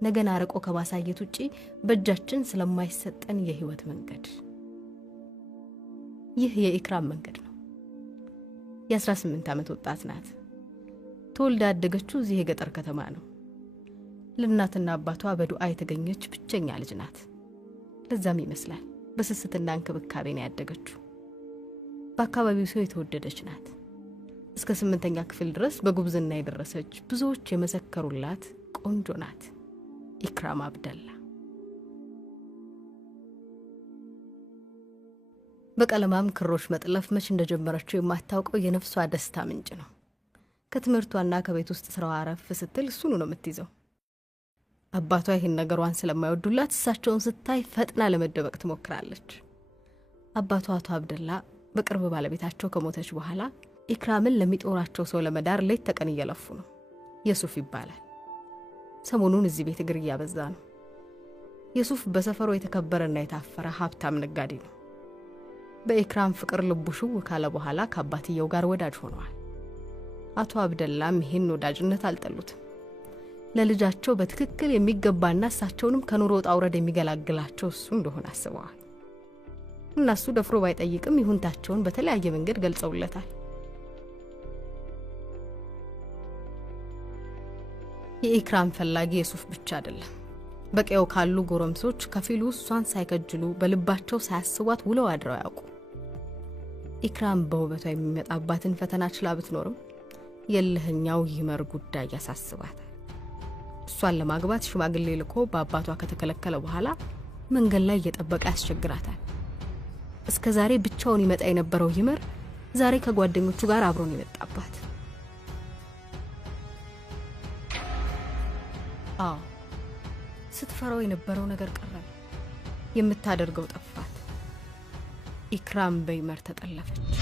ነገን አርቆ ከማሳየት ውጪ በእጃችን ስለማይሰጠን የህይወት መንገድ። ይህ የኢክራም መንገድ ነው። የ18 ዓመት ወጣት ናት። ተወልዳ ያደገችው እዚህ የገጠር ከተማ ነው። ለእናትና አባቷ በዱዓ የተገኘች ብቸኛ ልጅ ናት። ለዛም ይመስላል በስስትና እንክብካቤ ነው ያደገችው። በአካባቢው ሰው የተወደደች ናት። እስከ 8ኛ ክፍል ድረስ በጉብዝና የደረሰች ብዙዎች የመሰከሩላት ቆንጆ ናት ኢክራም አብደላ። በቀለማም ክሮሽ መጥለፍ መች እንደጀመረችው የማታውቀው የነፍሷ ደስታ ምንጭ ነው። ከትምህርቷና ከቤት ውስጥ ስራዋ አረፍ ስትል እሱኑ ነው የምትይዘው። አባቷ ይህን ነገሯን ስለማይወዱላት እሳቸውን ስታይ ፈጥና ለመደበቅ ትሞክራለች። አባቷ አቶ አብደላ በቅርብ ባለቤታቸው ከሞተች በኋላ ኢክራምን ለሚጦራቸው ሰው ለመዳር ሌት ተቀን እየለፉ ነው። የሱፍ ይባላል። ሰሞኑን እዚህ ቤት እግር እያበዛ ነው። የሱፍ በሰፈሩ የተከበረና የታፈረ ሀብታም ነጋዴ ነው። በኢክራም ፍቅር ልቡ ሽው ካለ በኋላ ከአባትየው ጋር ወዳጅ ሆነዋል። አቶ አብደላም ይህን ወዳጅነት አልጠሉትም። ለልጃቸው በትክክል የሚገባና እሳቸውንም ከኑሮ ጣውረድ የሚገላግላቸው እሱ እንደሆነ አስበዋል። እነሱ ደፍሮ ባይጠይቅም ይሁንታቸውን በተለያየ መንገድ ገልጸውለታል። የኢክራም ፈላጊ የሱፍ ብቻ አይደለም። በቀየው ካሉ ጎረምሶች ከፊሉ እሷን ሳይከጅሉ በልባቸው ሳያስቧት ውለው አድረው ያውቁ። ኢክራም በውበቷ የሚመጣባትን ፈተና ችላ ብትኖርም የለህኛው ይመር ጉዳይ ያሳስባታል። እሷን ለማግባት ሽማግሌ ልኮ በአባቷ ከተከለከለ በኋላ መንገድ ላይ እየጠበቀ ያስቸግራታል። እስከ ዛሬ ብቻውን ይመጣ የነበረው ይመር ዛሬ ከጓደኞቹ ጋር አብሮን ይመጣባት። ስትፈራው የነበረው ነገር ቀረ። የምታደርገው ጠፋት። ኢክራም በይመር ተጠለፈች።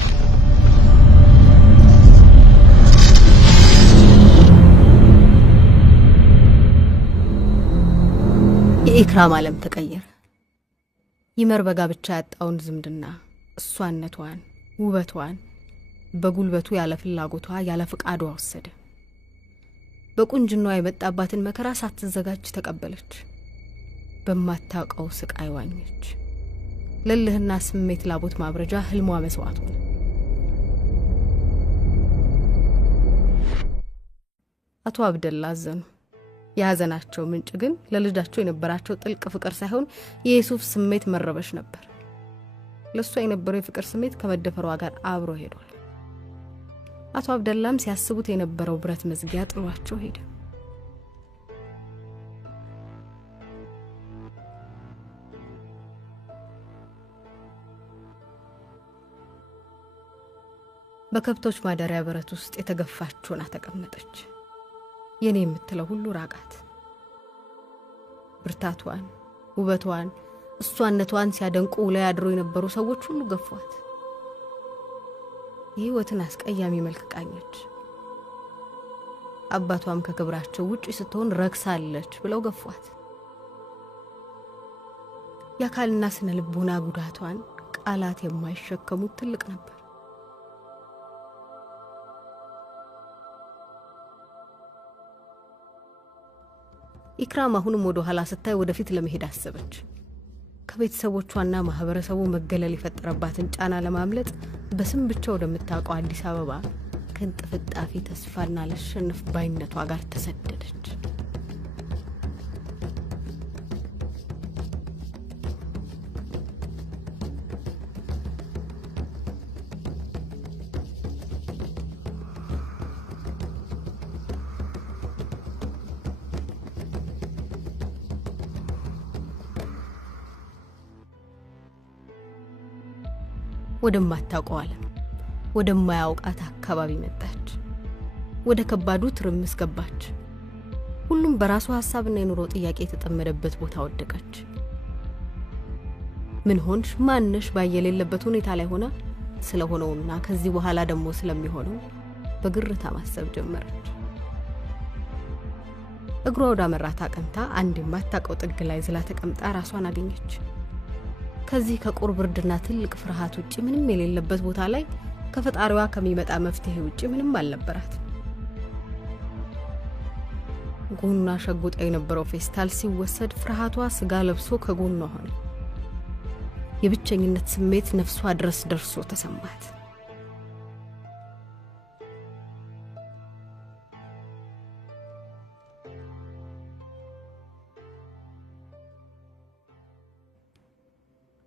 የኢክራም ዓለም ተቀየረ። ይመር በጋብቻ ያጣውን ዝምድና፣ እሷነቷን፣ ውበቷን በጉልበቱ ያለ ፍላጎቷ ያለ ፍቃዷ ወሰደ። በቁንጅናዋ የመጣባትን መከራ ሳትዘጋጅ ተቀበለች። በማታውቀው ስቃይ ዋኘች። ለልህና ስሜት ላቦት ማብረጃ ህልሟ መስዋዕት ሆነ። አቶ አብደላ አዘኑ። የሐዘናቸው ምንጭ ግን ለልጃቸው የነበራቸው ጥልቅ ፍቅር ሳይሆን የሱፍ ስሜት መረበሽ ነበር። ለሷ የነበረው የፍቅር ስሜት ከመደፈሯ ጋር አብሮ ሄዷል። አቶ አብደላም ሲያስቡት የነበረው ብረት መዝጊያ ጥሏቸው ሄደ። በከብቶች ማደሪያ በረት ውስጥ የተገፋችውና ተቀመጠች። የኔ የምትለው ሁሉ ራቃት። ብርታቷን፣ ውበቷን፣ እሷነቷን ሲያደንቁ ላይ አድሮ የነበሩ ሰዎች ሁሉ ገፏት። የህይወትን አስቀያሚ መልክ ቃኘች። አባቷም ከክብራቸው ውጪ ስትሆን ረክሳለች ብለው ገፏት። የአካልና ስነ ልቦና ጉዳቷን ቃላት የማይሸከሙት ትልቅ ነበር። ኢክራም አሁንም ወደ ኋላ ስታይ ወደፊት ለመሄድ አሰበች። ከቤተሰቦቿና ማህበረሰቡ መገለል የፈጠረባትን ጫና ለማምለጥ በስም ብቻ ወደምታውቀው አዲስ አበባ ከንጥፍጣፊ ተስፋና ለሸነፍ ባይነቷ ጋር ተሰደደች። ወደማታውቀው ዓለም ወደማያውቃት አካባቢ መጣች። ወደ ከባዱ ትርምስ ገባች። ሁሉም በራሱ ሐሳብና የኑሮ ጥያቄ የተጠመደበት ቦታ ወደቀች። ምን ሆንሽ ማንሽ ባየሌለበት ሁኔታ ላይ ሆና ስለሆነውና ከዚህ በኋላ ደግሞ ስለሚሆነው በግርታ ማሰብ ጀመረች። እግሯ ወደ አመራት አቀንታ አንድ የማታውቀው ጥግ ላይ ዝላ ተቀምጣ ራሷን አገኘች። ከዚህ ከቁርብርድና ትልቅ ፍርሃት ውጪ ምንም የሌለበት ቦታ ላይ ከፈጣሪዋ ከሚመጣ መፍትሄ ውጪ ምንም አልነበራት። ጎኑን አሸጉጣ የነበረው ፌስታል ሲወሰድ ፍርሃቷ ስጋ ለብሶ ከጎኗ ሆነ። የብቸኝነት ስሜት ነፍሷ ድረስ ደርሶ ተሰማት።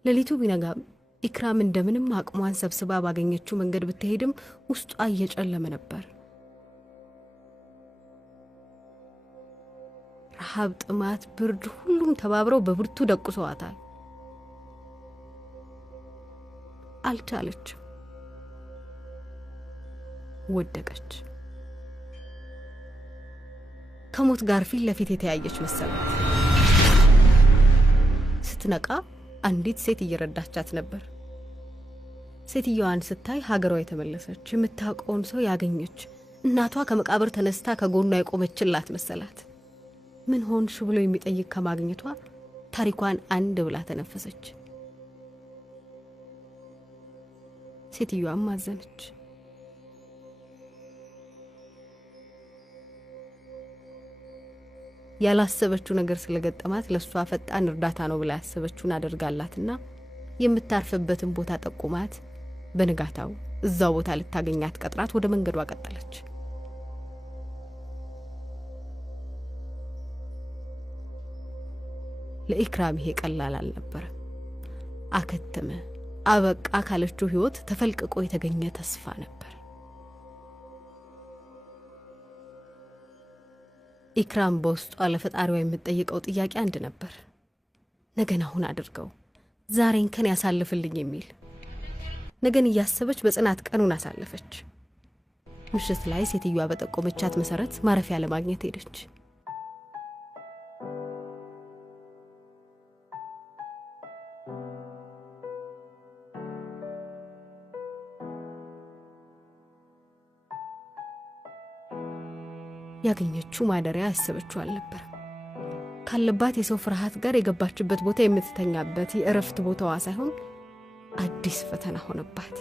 ሌሊቱ ቢነጋም ኢክራም እንደምንም አቅሟን ሰብስባ ባገኘችው መንገድ ብትሄድም ውስጧ እየጨለመ ነበር። ረሃብ፣ ጥማት፣ ብርድ ሁሉም ተባብረው በብርቱ ደቁሰዋታል። አልቻለችም። ወደቀች። ከሞት ጋር ፊት ለፊት የተያየች መሰላት። ስትነቃ አንዲት ሴት እየረዳቻት ነበር። ሴትየዋን ስታይ ሀገሯ የተመለሰች የምታውቀውን ሰው ያገኘች እናቷ ከመቃብር ተነስታ ከጎኗ የቆመችላት መሰላት። ምን ሆንሽ ብሎ የሚጠይቅ ከማግኘቷ ታሪኳን አንድ ብላ ተነፈሰች። ሴትየዋም አዘነች። ያላሰበችው ነገር ስለገጠማት ለሷ ፈጣን እርዳታ ነው ብላ ያሰበችውን አድርጋላትና የምታርፍበትን ቦታ ጠቁማት በንጋታው እዛው ቦታ ልታገኛት ቀጥራት ወደ መንገዷ ቀጠለች። ለኢክራም ይሄ ቀላል አልነበረ። አከተመ አበቃ ካለችው ህይወት ተፈልቅቆ የተገኘ ተስፋ ነበር። ኢክራም በውስጧ ለፈጣሪዋ የምትጠይቀው ጥያቄ አንድ ነበር። ነገን አሁን አድርገው ዛሬን ከኔ ያሳልፍልኝ የሚል። ነገን እያሰበች በጽናት ቀኑን አሳለፈች። ምሽት ላይ ሴትየዋ በጠቆመቻት መሰረት ማረፊያ ለማግኘት ሄደች። ያገኘችው ማደሪያ ያሰበችው አልነበረም። ካለባት የሰው ፍርሃት ጋር የገባችበት ቦታ የምትተኛበት የእረፍት ቦታዋ ሳይሆን አዲስ ፈተና ሆነባት።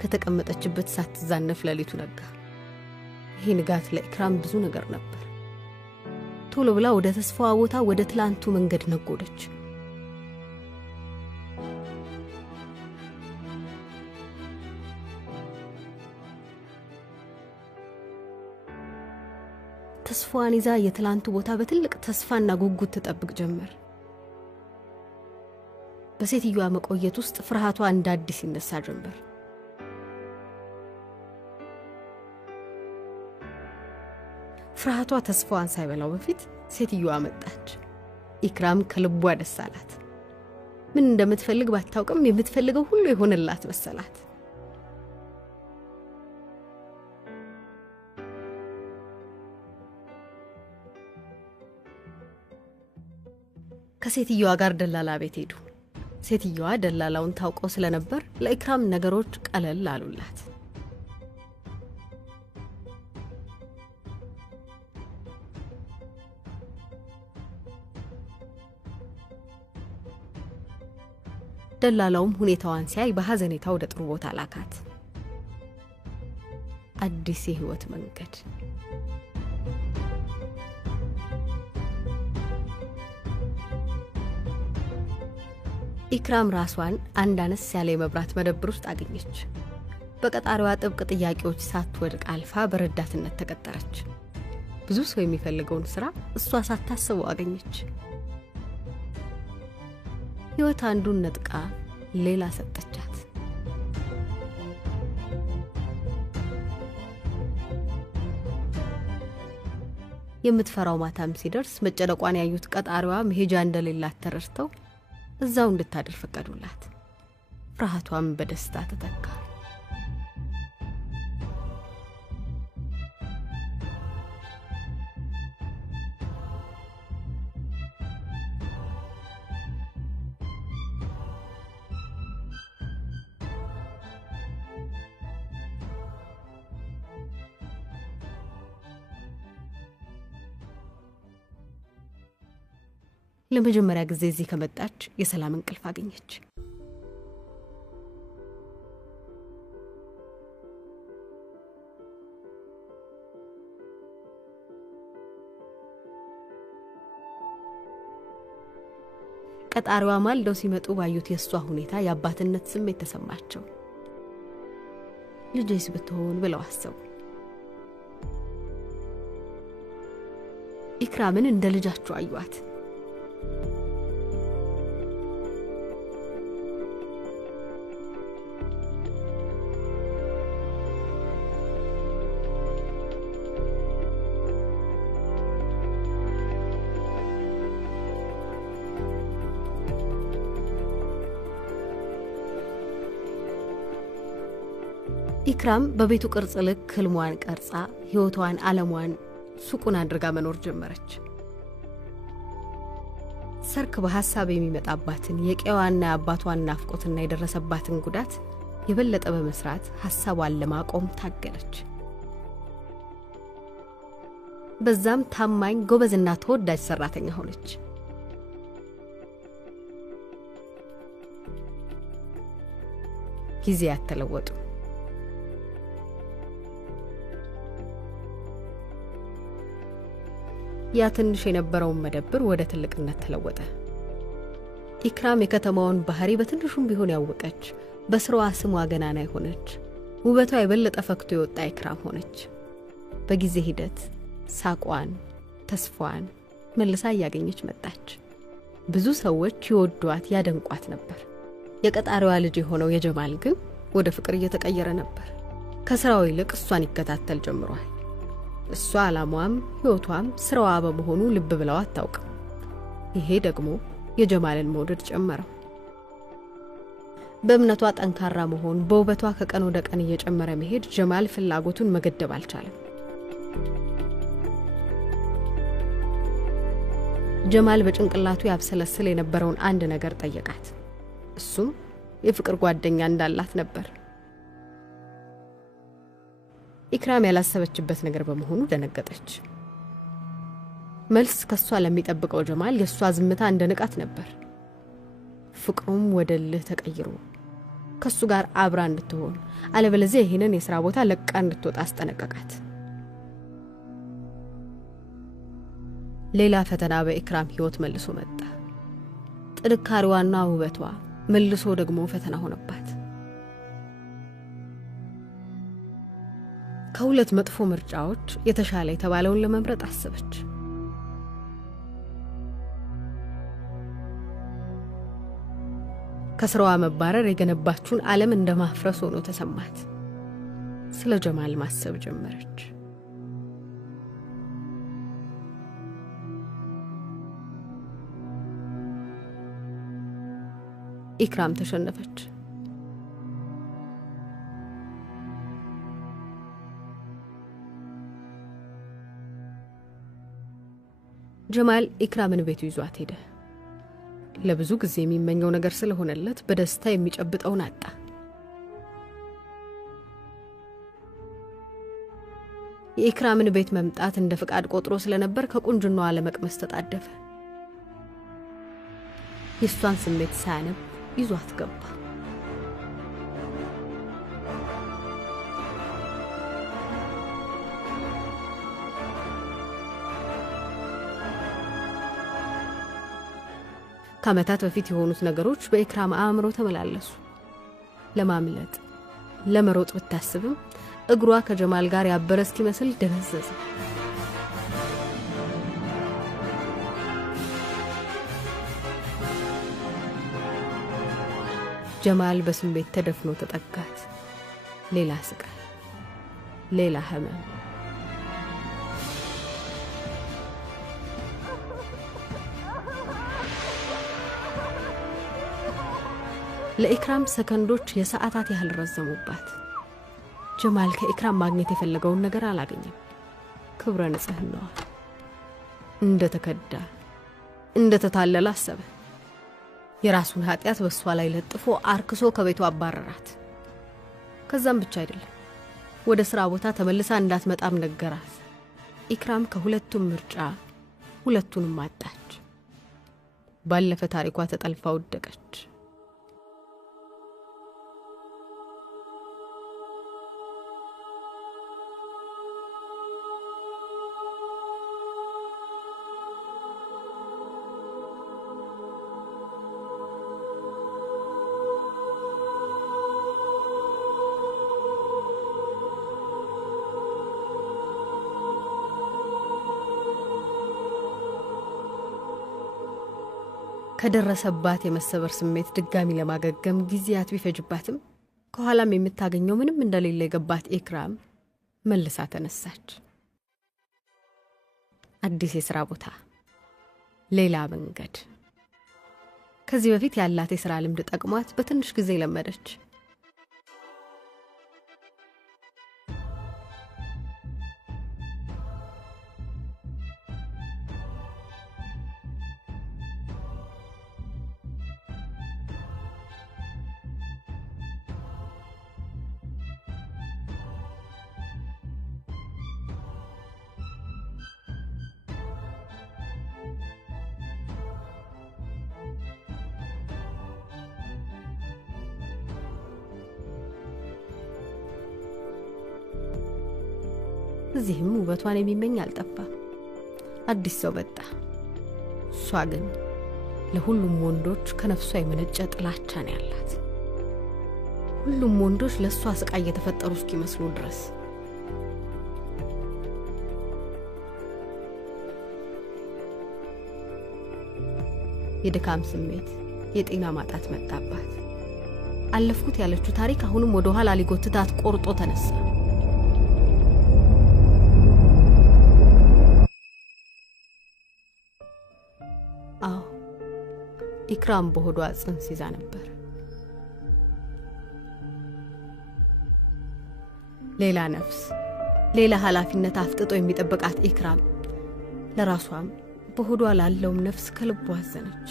ከተቀመጠችበት ሳትዛነፍ ሌሊቱ ነጋ። ይሄ ንጋት ለኢክራም ብዙ ነገር ነበር። ቶሎ ብላ ወደ ተስፋዋ ቦታ ወደ ትላንቱ መንገድ ነጎደች። ተስፋዋን ይዛ የትላንቱ ቦታ በትልቅ ተስፋና ጉጉት ተጠብቅ ጀመር። በሴትየዋ መቆየት ውስጥ ፍርሃቷ እንደ አዲስ ይነሳ ጀመር። ፍርሃቷ ተስፋዋን ሳይበላው በፊት ሴትየዋ መጣች። ኢክራም ከልቧ ደስ አላት። ምን እንደምትፈልግ ባታውቅም የምትፈልገው ሁሉ ይሆንላት መሰላት። ከሴትየዋ ጋር ደላላ ቤት ሄዱ። ሴትየዋ ደላላውን ታውቀው ስለነበር ለኢክራም ነገሮች ቀለል አሉላት። ደላላውም ሁኔታዋን ሲያይ በሐዘኔታ ወደ ጥሩ ቦታ ላካት። አዲስ የህይወት መንገድ። ኢክራም ራስዋን አንድ አነስ ያለ የመብራት መደብር ውስጥ አገኘች። በቀጣሪዋ ጥብቅ ጥያቄዎች ሳትወድቅ አልፋ በረዳትነት ተቀጠረች። ብዙ ሰው የሚፈልገውን ስራ እሷ ሳታስበው አገኘች። ህይወት አንዱን ነጥቃ ሌላ ሰጠቻት። የምትፈራው ማታም ሲደርስ መጨነቋን ያዩት ቀጣሪዋ መሄጃ እንደሌላት ተረድተው እዛው እንድታድር ፈቀዱላት። ፍርሃቷም በደስታ ተተካ። ለመጀመሪያ ጊዜ እዚህ ከመጣች የሰላም እንቅልፍ አገኘች። ቀጣሪዋ ማልደው ሲመጡ ባዩት የሷ ሁኔታ የአባትነት ስሜት ተሰማቸው። ልጄስ ብትሆን ብለው አሰቡ። ኢክራምን እንደ ልጃቸው አዩአት። ኢክራም በቤቱ ቅርጽ ልክ ህልሟን ቀርጻ ህይወቷን ዓለሟን ሱቁን አድርጋ መኖር ጀመረች። ሰርክ በሐሳብ የሚመጣባትን የቀዋና አባቷን ናፍቆትና የደረሰባትን ጉዳት የበለጠ በመስራት ሐሳቧን ለማቆም ታገለች። በዛም ታማኝ ጎበዝና ተወዳጅ ሰራተኛ ሆነች። ጊዜያት ተለወጡ። ያ ትንሽ የነበረውን መደብር ወደ ትልቅነት ተለወጠ። ኢክራም የከተማውን ባህሪ በትንሹም ቢሆን ያወቀች፣ በስራዋ ስሟ ገናና ሆነች። ውበቷ የበለጠ ፈክቶ የወጣ ኢክራም ሆነች። በጊዜ ሂደት ሳቋን፣ ተስፋዋን መልሳ እያገኘች መጣች። ብዙ ሰዎች ይወዷት ያደንቋት ነበር። የቀጣሪዋ ልጅ የሆነው የጀማል ግን ወደ ፍቅር እየተቀየረ ነበር። ከስራው ይልቅ እሷን ይከታተል ጀምሯል። እሷ ዓላማዋም ህይወቷም ስራዋ በመሆኑ ልብ ብለው አታውቅም። ይሄ ደግሞ የጀማልን መውደድ ጨመረው። በእምነቷ ጠንካራ መሆን፣ በውበቷ ከቀን ወደ ቀን እየጨመረ መሄድ ጀማል ፍላጎቱን መገደብ አልቻለም። ጀማል በጭንቅላቱ ያብሰለስል የነበረውን አንድ ነገር ጠየቃት። እሱም የፍቅር ጓደኛ እንዳላት ነበር። ኢክራም ያላሰበችበት ነገር በመሆኑ ደነገጠች። መልስ ከሷ ለሚጠብቀው ጀማል የሷ ዝምታ እንደ ንቃት ነበር። ፍቅሩም ወደ ልህ ተቀይሮ ከሱ ጋር አብራ እንድትሆን አለበለዚያ ይሄንን የሥራ ቦታ ለቃ እንድትወጣ አስጠነቀቃት። ሌላ ፈተና በኢክራም ህይወት መልሶ መጣ። ጥንካሬዋና ውበቷ መልሶ ደግሞ ፈተና ሆነባት። ከሁለት መጥፎ ምርጫዎች የተሻለ የተባለውን ለመምረጥ አሰበች። ከስራዋ መባረር የገነባችውን ዓለም እንደማፍረስ ሆኖ ተሰማት። ስለ ጀማል ማሰብ ጀመረች። ኢክራም ተሸነፈች። ጀማል ኢክራምን ቤቱ ይዟት ሄደ። ለብዙ ጊዜ የሚመኘው ነገር ስለሆነለት በደስታ የሚጨብጠውን አጣ። የኢክራምን ቤት መምጣት እንደ ፍቃድ ቆጥሮ ስለነበር ከቁንጅናዋ ለመቅመስ ተጣደፈ። የሷን ስሜት ሳያነብ ይዟት ገባ። ከዓመታት በፊት የሆኑት ነገሮች በኢክራም አእምሮ ተመላለሱ። ለማምለጥ ለመሮጥ ብታስብም እግሯ ከጀማል ጋር ያበረ እስኪመስል ደነዘዘ። ጀማል በስሜት ተደፍኖ ተጠጋት። ሌላ ስቃይ፣ ሌላ ህመም። ለኢክራም ሰከንዶች የሰዓታት ያህል ረዘሙባት። ጀማል ከኢክራም ማግኘት የፈለገውን ነገር አላገኘም። ክብረ ንጽህናዋ እንደተከዳ እንደተታለለ አሰበ። የራሱን ኃጢያት በሷ ላይ ለጥፎ አርክሶ ከቤቱ አባረራት። ከዛም ብቻ አይደለም፣ ወደ ስራ ቦታ ተመልሳ እንዳትመጣም ነገራት። ኢክራም ከሁለቱም ምርጫ ሁለቱንም አጣች። ባለፈ ታሪኳ ተጠልፋ ወደቀች። ከደረሰባት የመሰበር ስሜት ድጋሚ ለማገገም ጊዜያት ቢፈጅባትም ከኋላም የምታገኘው ምንም እንደሌለ የገባት ኢክራም መልሳ ተነሳች። አዲስ የሥራ ቦታ፣ ሌላ መንገድ። ከዚህ በፊት ያላት የሥራ ልምድ ጠቅሟት በትንሽ ጊዜ ለመደች። እዚህም ውበቷን የሚመኝ አልጠፋም። አዲስ ሰው መጣ። እሷ ግን ለሁሉም ወንዶች ከነፍሷ የመነጨ ጥላቻ ነው ያላት። ሁሉም ወንዶች ለሷ ስቃይ የተፈጠሩ እስኪመስሉ ድረስ። የድካም ስሜት፣ የጤና ማጣት መጣባት። አለፍኩት ያለችው ታሪክ አሁንም ወደ ኋላ ሊጎትታት ቆርጦ ተነሳ። ኢክራም በሆዷ ጽንስ ይዛ ነበር። ሌላ ነፍስ፣ ሌላ ኃላፊነት አፍጥጦ የሚጠብቃት ኢክራም ለራሷም በሆዷ ላለውም ነፍስ ከልቧ አዘነች።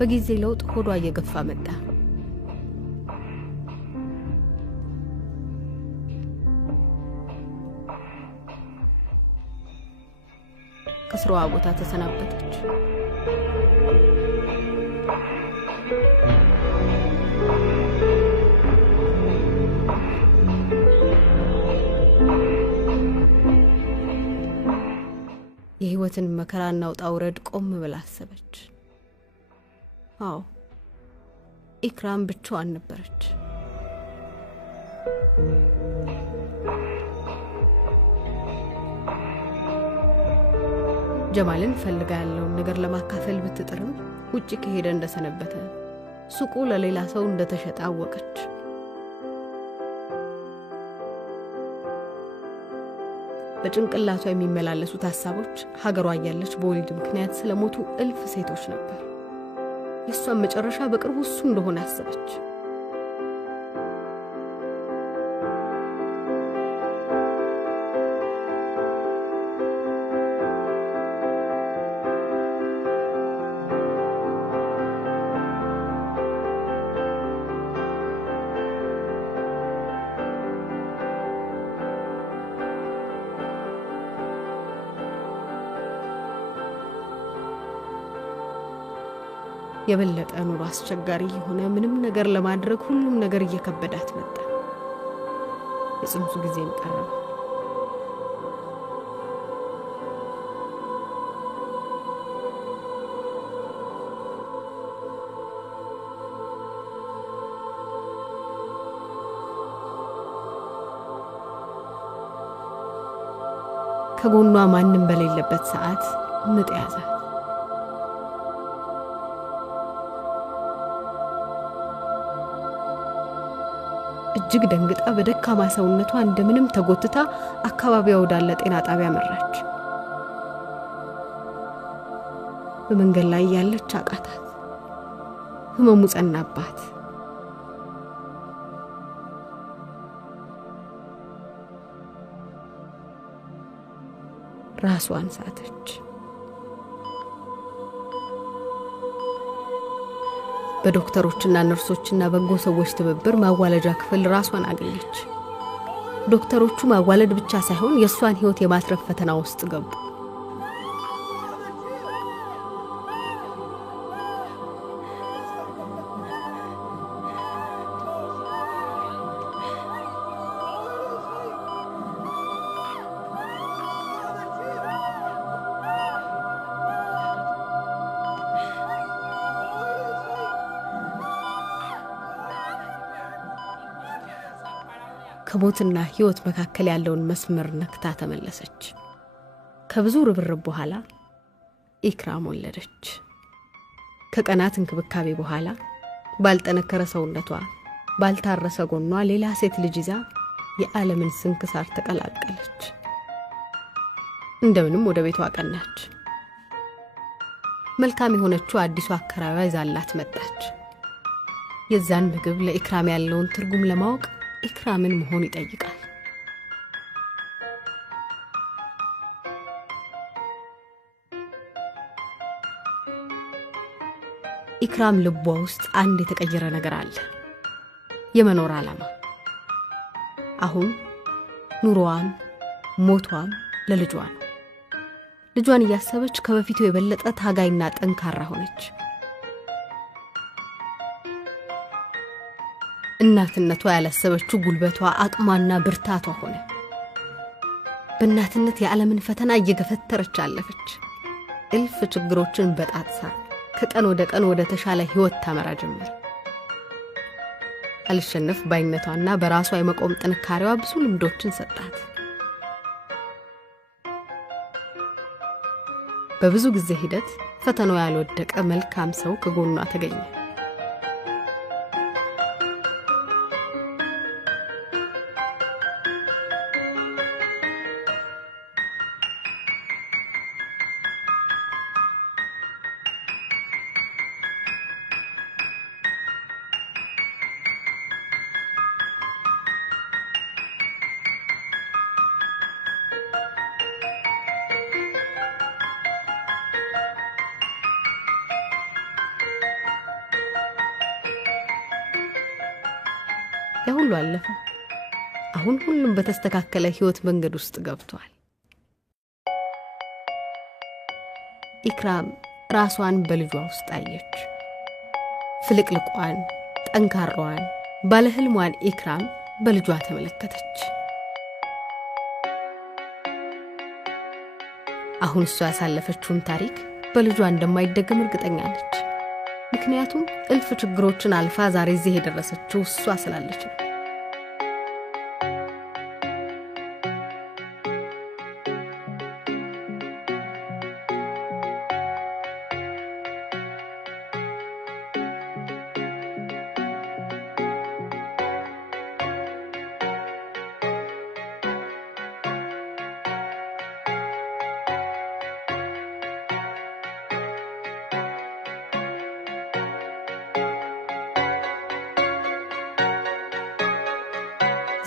በጊዜ ለውጥ ሆዷ እየገፋ መጣ። ከስራዋ ቦታ ተሰናበተች። የህይወትን መከራና ውጣ ውረድ ቆም ብላ አሰበች። አዎ ኢክራም ብቻዋን ነበረች። ጀማልን ፈልጋ ያለውን ነገር ለማካፈል ብትጥርም ውጪ ከሄደ እንደሰነበተ፣ ሱቁ ለሌላ ሰው እንደተሸጠ አወቀች። በጭንቅላቷ የሚመላለሱት ሐሳቦች ሀገሯ ያለች በወሊድ ምክንያት ስለሞቱ እልፍ ሴቶች ነበር። የሷን መጨረሻ በቅርቡ እሱ እንደሆነ አሰበች። የበለጠ ኑሮ አስቸጋሪ የሆነ ምንም ነገር ለማድረግ ሁሉም ነገር እየከበዳት መጣ። የጽንሱ ጊዜም ቀረበ። ከጎኗ ማንም በሌለበት ሰዓት ምጥ ያዛት። እጅግ ደንግጣ በደካማ ሰውነቷ እንደምንም ተጎትታ አካባቢዋ ወዳለ ጤና ጣቢያ መራች። በመንገድ ላይ ያለች አቃታት። ህመሙ ጸናባት። ራሷን ሳተች። በዶክተሮችና ነርሶችና በጎ ሰዎች ትብብር ማዋለጃ ክፍል ራሷን አገኘች። ዶክተሮቹ ማዋለድ ብቻ ሳይሆን የሷን ህይወት የማትረፍ ፈተና ውስጥ ገቡ። ከሞትና ህይወት መካከል ያለውን መስመር ነክታ ተመለሰች። ከብዙ ርብርብ በኋላ ኢክራም ወለደች። ከቀናት እንክብካቤ በኋላ ባልጠነከረ ሰውነቷ ባልታረሰ ጎኗ ሌላ ሴት ልጅ ይዛ የዓለምን ስንክሳር ተቀላቀለች። እንደምንም ወደ ቤቷ አቀናች። መልካም የሆነችው አዲሷ አከራዋ ይዛላት መጣች። የዛን ምግብ ለኢክራም ያለውን ትርጉም ለማወቅ ኢክራምን መሆን ይጠይቃል። ኢክራም ልቧ ውስጥ አንድ የተቀየረ ነገር አለ። የመኖር ዓላማ። አሁን ኑሮዋም ሞቷም ለልጇ ነው። ልጇን እያሰበች ከበፊቱ የበለጠ ታጋይና ጠንካራ ሆነች። እናትነቷ ያላሰበችው ጉልበቷ አቅሟና ብርታቷ ሆነ። በእናትነት የዓለምን ፈተና እየገፈተረች አለፈች። እልፍ ችግሮችን በጣጥሳ ከቀን ወደ ቀን ወደ ተሻለ ህይወት ታመራ ጀመረ። አልሸነፍ ባይነቷና በራሷ የመቆም ጥንካሬዋ ብዙ ልምዶችን ሰጣት። በብዙ ጊዜ ሂደት ፈተናው ያልወደቀ መልካም ሰው ከጎኗ ተገኘ። ሁሉ አለፈ። አሁን ሁሉም በተስተካከለ ህይወት መንገድ ውስጥ ገብቷል። ኢክራም ራሷን በልጇ ውስጥ አየች። ፍልቅልቋን፣ ጠንካራዋን፣ ባለህልሟን ኢክራም በልጇ ተመለከተች። አሁን እሷ ያሳለፈችውን ታሪክ በልጇ እንደማይደገም እርግጠኛ ነች። ምክንያቱም እልፍ ችግሮችን አልፋ ዛሬ እዚህ የደረሰችው እሷ ስላለች ነው።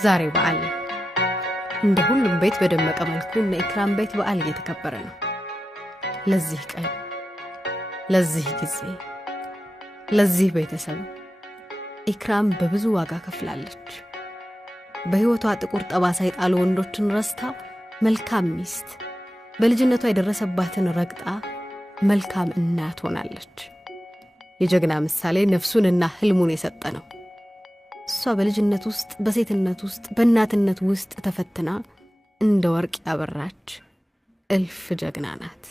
ዛሬ በዓል እንደ ሁሉም ቤት በደመቀ መልኩ ኢክራም ቤት በዓል እየተከበረ ነው። ለዚህ ቀን፣ ለዚህ ጊዜ፣ ለዚህ ቤተሰብ ኢክራም በብዙ ዋጋ ከፍላለች። በህይወቷ ጥቁር ጠባሳ የጣሉ ወንዶችን ረስታ መልካም ሚስት፣ በልጅነቷ የደረሰባትን ረግጣ መልካም እናት ሆናለች። የጀግና ምሳሌ ነፍሱንና ህልሙን የሰጠ ነው። እሷ በልጅነት ውስጥ፣ በሴትነት ውስጥ፣ በእናትነት ውስጥ ተፈትና እንደ ወርቅ ያበራች እልፍ ጀግና ናት።